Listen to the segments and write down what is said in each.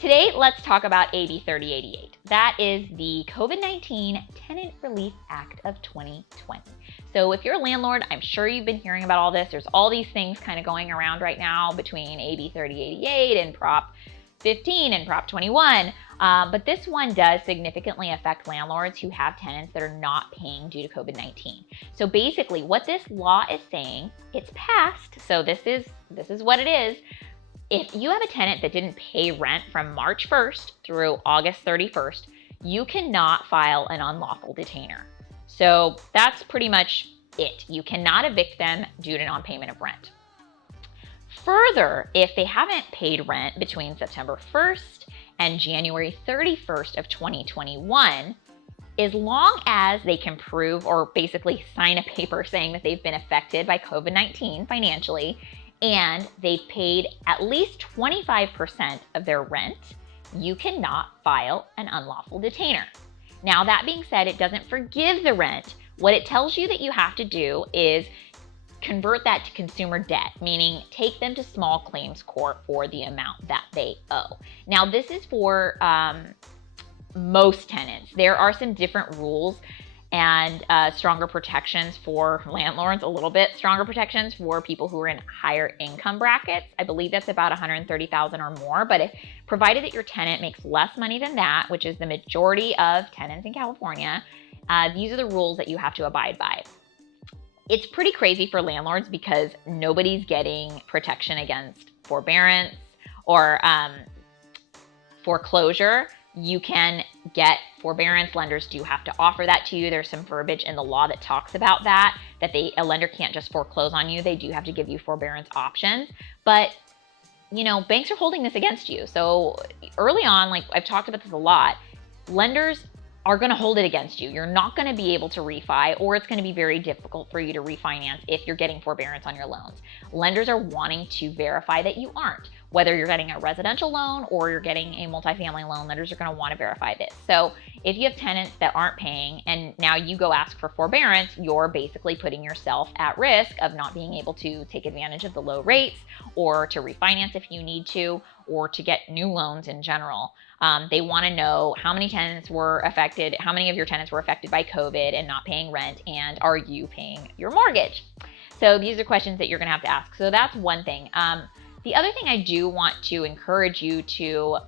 Today, let's talk about AB 3088. That is the COVID-19 Tenant Relief Act of 2020. So if you're a landlord, I'm sure you've been hearing about all this. There's all these things kind of going around right now between AB 3088 and Prop 15 and Prop 21. But this one does significantly affect landlords who have tenants that are not paying due to COVID-19. So basically what this law is saying, it's passed, so this is what it is. If you have a tenant that didn't pay rent from March 1st through August 31st, you cannot file an unlawful detainer. So that's pretty much it. You cannot evict them due to non-payment of rent. Further, if they haven't paid rent between September 1st and January 31st of 2021, as long as they can prove or basically sign a paper saying that they've been affected by COVID-19 financially, and they've paid at least 25% of their rent, you cannot file an unlawful detainer. Now, that being said, it doesn't forgive the rent. What it tells you that you have to do is convert that to consumer debt, meaning take them to small claims court for the amount that they owe. Now, this is for most tenants. There are some different rules and stronger protections for landlords, a little bit stronger protections for people who are in higher income brackets. I believe that's about $130,000 or more, but provided that your tenant makes less money than that, which is the majority of tenants in California, these are the rules that you have to abide by. It's pretty crazy for landlords because nobody's getting protection against forbearance or foreclosure. You can get forbearance. Lenders do have to offer that to you. There's some verbiage in the law that talks about that a lender can't just foreclose on you. They do have to give you forbearance options. But, you know, banks are holding this against you. So early on, like I've talked about this a lot, lenders are going to hold it against you. You're not going to be able to refi, or it's going to be very difficult for you to refinance if you're getting forbearance on your loans. Lenders are wanting to verify that you aren't. Whether you're getting a residential loan or you're getting a multifamily loan, lenders are going to want to verify this. So if you have tenants that aren't paying and now you go ask for forbearance, you're basically putting yourself at risk of not being able to take advantage of the low rates or to refinance if you need to, or to get new loans in general. They want to know how many tenants were affected, how many of your tenants were affected by COVID and not paying rent, and are you paying your mortgage? So these are questions that you're going to have to ask. So that's one thing. The other thing I do want to encourage you to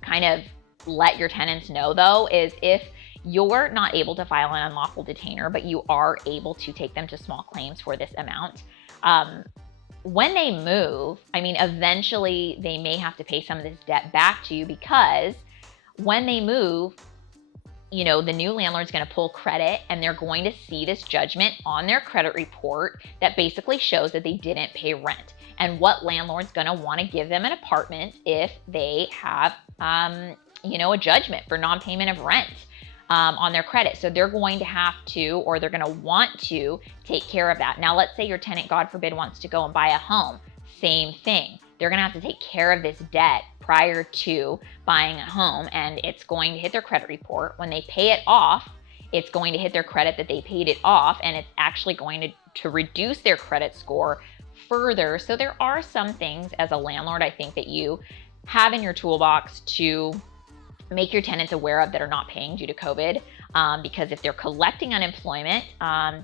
kind of let your tenants know, though, is if you're not able to file an unlawful detainer, but you are able to take them to small claims for this amount, when they move, I mean, eventually they may have to pay some of this debt back to you, because when they move, you know, the new landlord's going to pull credit and they're going to see this judgment on their credit report that basically shows that they didn't pay rent. And what landlord's going to want to give them an apartment if they have, you know, a judgment for non-payment of rent on their credit. So they're going to have to, or they're going to want to take care of that. Now, let's say your tenant, God forbid, wants to go and buy a home. Same thing. They're going to have to take care of this debt prior to buying a home, and it's going to hit their credit report. When they pay it off, it's going to hit their credit that they paid it off, and it's actually going to reduce their credit score further. So there are some things as a landlord, I think, that you have in your toolbox to make your tenants aware of that are not paying due to COVID, because if they're collecting unemployment,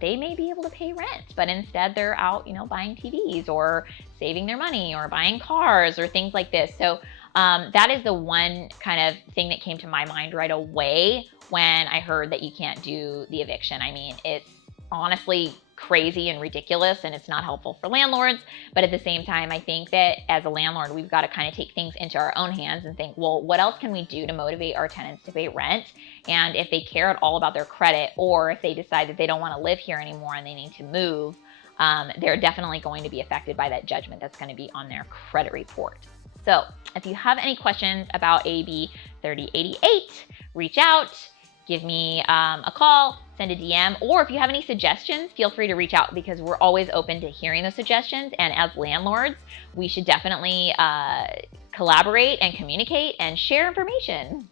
they may be able to pay rent, but instead they're out, you know, buying TVs or saving their money or buying cars or things like this. So that is the one kind of thing that came to my mind right away when I heard that you can't do the eviction. I mean, it's honestly crazy and ridiculous, and it's not helpful for landlords. But at the same time, I think that as a landlord, we've got to kind of take things into our own hands and think, well, what else can we do to motivate our tenants to pay rent? And if they care at all about their credit, or if they decide that they don't want to live here anymore and they need to move, they're definitely going to be affected by that judgment that's going to be on their credit report. So if you have any questions about AB 3088, reach out. Give me a call, send a DM, or if you have any suggestions, feel free to reach out, because we're always open to hearing those suggestions. And as landlords, we should definitely collaborate and communicate and share information.